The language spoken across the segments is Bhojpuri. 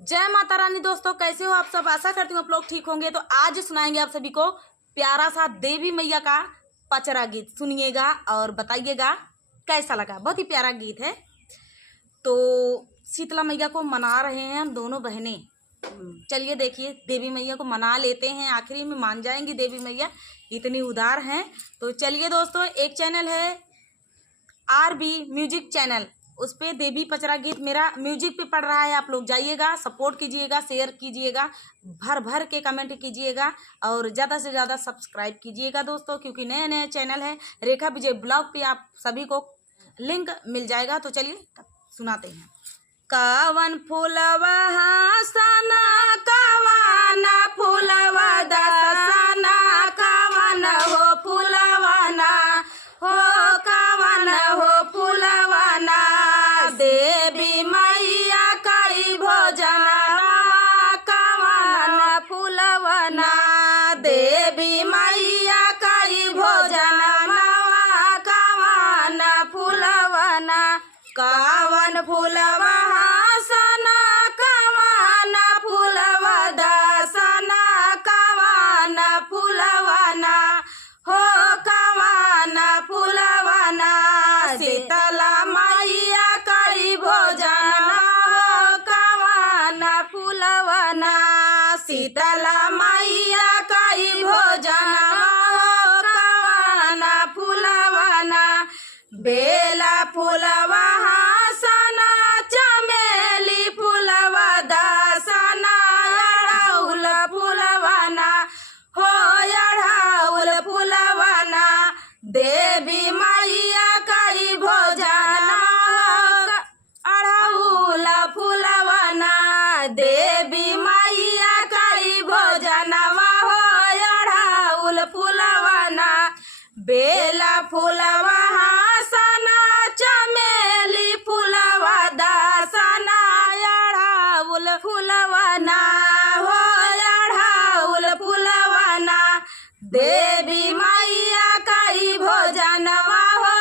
जय माता रानी। दोस्तों कैसे हो आप सब? आशा करती हूँ आप लोग ठीक होंगे। तो आज सुनाएंगे आप सभी को प्यारा सा देवी मैया का पचरा गीत। सुनिएगा और बताइएगा कैसा लगा। बहुत ही प्यारा गीत है। तो शीतला मैया को मना रहे हैं हम दोनों बहनें। चलिए देखिए, देवी मैया को मना लेते हैं। आखिरी में मान जाएंगी देवी मैया, इतनी उदार हैं। तो चलिए दोस्तों, एक चैनल है RB म्यूजिक चैनल, उस पे देवी पचरा गीत मेरा म्यूजिक पे पड़ रहा है। आप लोग जाइएगा, सपोर्ट कीजिएगा, शेयर कीजिएगा, भर भर के कमेंट कीजिएगा और ज़्यादा से ज़्यादा सब्सक्राइब कीजिएगा दोस्तों, क्योंकि नए नए चैनल है। रेखा विजय ब्लॉग पे आप सभी को लिंक मिल जाएगा। तो चलिए सुनाते हैं। कावन फूलवा हासना, कावाना फूलवा दसना, कावन हो फूलवाना हो, कावन हो फूलवाना। देवी मैया कई भोजना, कावन फूलवाना। देवी मैया कई भोजना, कावन फूलवाना। कावन फूलवा हासना, कावन फूलवा दसना, कावन फूलवाना हो, कावन फूलवाना। शीतला मैया कई भोजना हो, कावन फूलवाना। शीतला मैया कई भोजना हो, कावन फूलवाना। बेला फूलवा हासना, चमेली फूलवा दसना, अड़हुल फूलवाना हो, अड़हुल फूलवाना। देवी मैया कई भोजना हो, अड़हुल फूलवाना। देवी मैया कई भोजना हो, अड़हुल फूलवाना। बेला फूलवा हासना, चमेली फूलवा दसना, अड़हुल फूलवाना हो, अड़हुल फूलवाना। देवी मैया कई भोजनवा हो,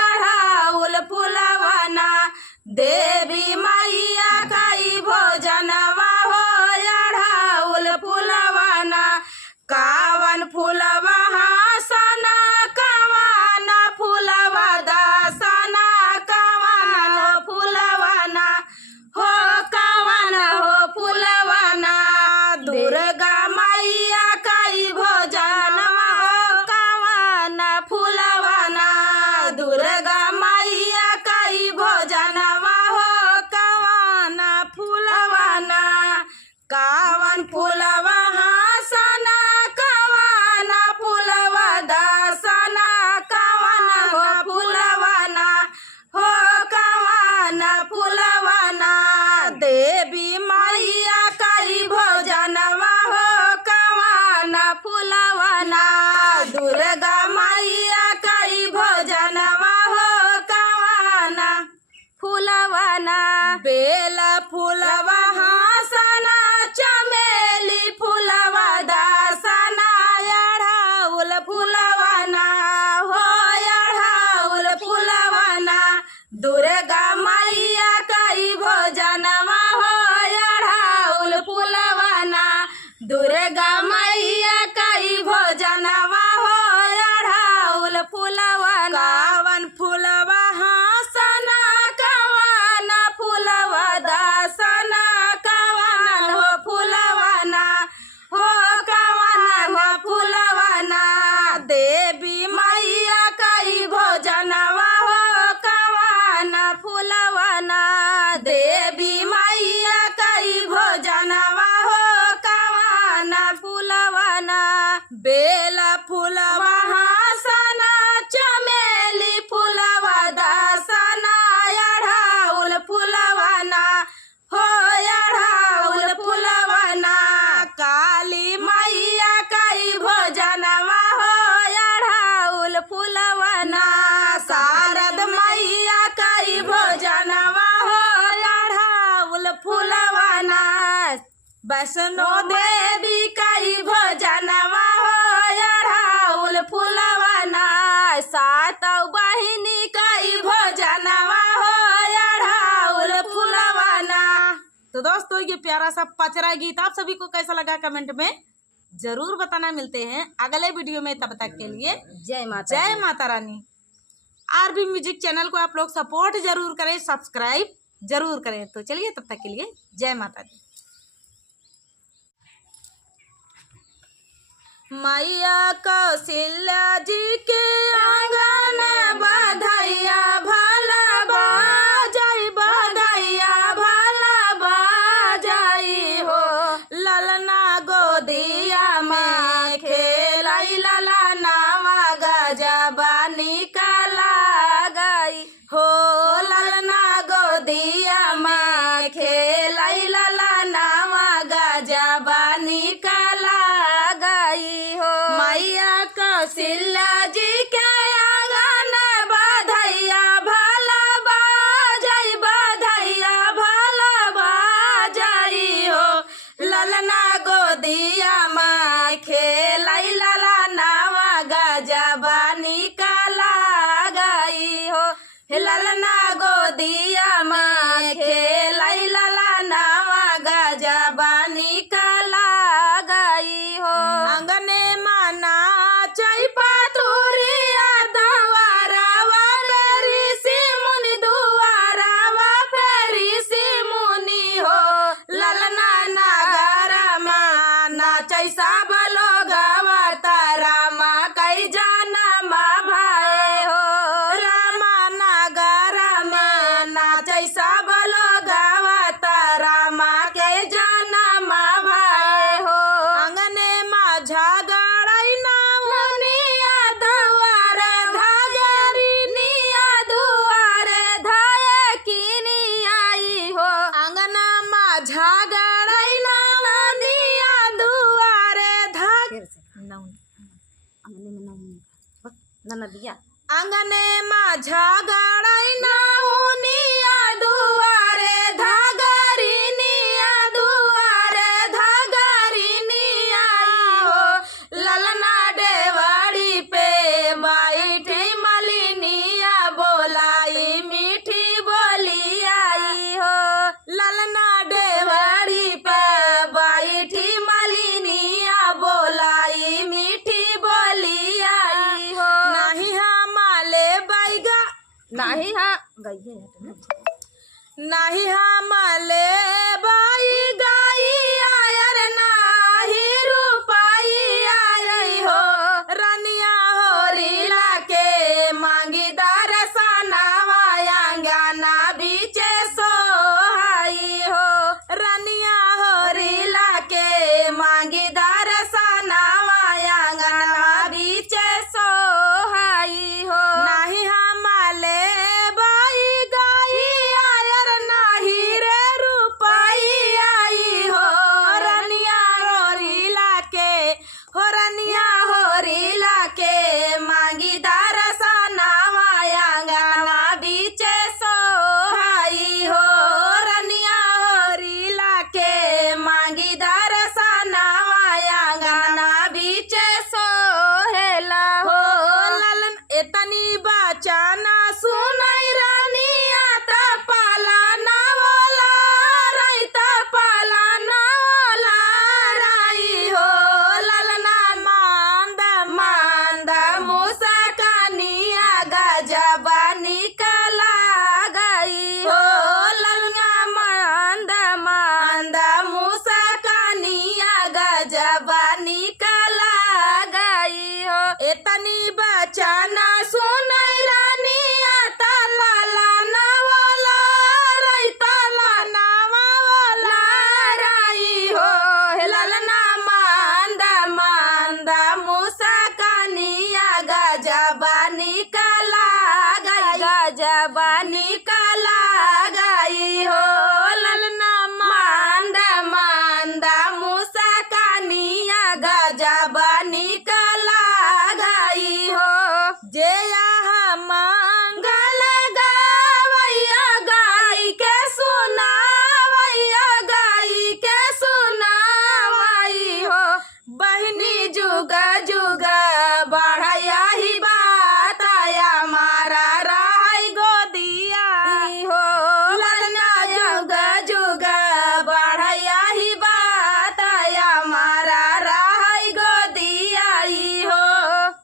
अड़हुल फूलवाना। देवी मैया कई भोजनवा हो, अड़हुल फूलवाना। कावन फूलवा हासना, कावन फूलवा दसना, कावन फूलवाना हो, कावन हो फूलवाना। दुर्गा मैया कई भोजनवा हो, कावन फूलवाना। दुर्गा मैया कई भोजनवा हो, कावन फूलवाना। कावन फूलवा हासना, कावन फूलवा दसना, कावन हो फूलवाना हो, कावन फूलवाना। देवी मैया कई भोजनवा हो, कावन फूलवाना। दुर्गा मैया कई भोजनवा हो, कावन फूलवाना। बेला फूलवा हासना, चमेली फूलवा दसना, अड़हुल फूलवाना हो, अड़हुल फूलवाना। दुर्गा मैया कई भोजनवा हो, अड़हुल फूलवाना। दुर्गा मैया कई भोजनवा हो, अड़हुल फूलवाना। कावन फूलवा हासना, कावन फूलवा दसना, कावन हो फूलवाना हो, कावन हो फूलवाना। देवी मैया कई भोजनवा हो, कावन फूलवाना। देवी मैया कई भोजनवा हो, कावन फूलवाना। बेला फूलवा हासना, चमेली फूलवा दसना, अड़हुल फूलवाना हो, अड़हुल फूलवाना। काली मैया कई भोजनवा हो, अड़हुल फूलवाना। शारद मैया कई भोजनवा हो, अड़हुल फूलवाना। वैष्णो देवी कई भोजनवा हो, अड़हुल फूलवाना। सातौ बहिनी कई भोजनवा हो, अड़हुल फूलवाना। तो दोस्तों दोस्तों ये प्यारा सा पचरा गीत आप सभी को कैसा लगा कमेंट में जरूर बताना। मिलते हैं अगले वीडियो में, तब तक के लिए जय Mata Rani. RB music channel को आप लोग सपोर्ट जरूर करें, सब्सक्राइब जरूर करें। तो चलिए तब तक के लिए जय माता दी। मैया कौशल्या जी के आंगन बधाइया भला बाजाई, बधाइया भला बाजाई हो। ललना गोदिया में खेलाई ललनावा गजबा निकला गई हो। ललना गोदिया में खेलाई ललनावा गजबा निकला गई हो। मैया कौशल्या जी के आंगन बधाइया भला बाजाई, बधाइया भला बाजाई हो। ललना गोदिया में खेलाई ललनावा गजबा निकला गई हो। ललना गोदिया में खेलाई ललनावा गजबा निकला गई हो। अंगने माना चई पातुरिया दवारावा फेरी सी मुनि दुआरावा फेरी सी मुनि हो। ललना नगर माना चई सब लोगवा तारामा कई जाना मा भाई हो। रामा नगर माना चई सब लोगवा तारामा के जाना मा भाई हो। अंगने मा झगड़ाई ना मुनिया दुआर धागरी निया दुआर धाये की आई हो। अंगना मा झगड़ाई ना मुनिया दुआर धाग अंगने मा झगड़ाई ना मुनिया दुआर धागरी निया दुआर धागरी निया हो। ललना डेवड़ी पे बैठी मलिनिया बोलाई मीठी बोली आई हो। ललना डेवड़ी पे बैठी मलिनिया बोलाई मीठी बोली आई हो। नहीं हमाले बैगा नहीं हाँ गई नहीं हमाले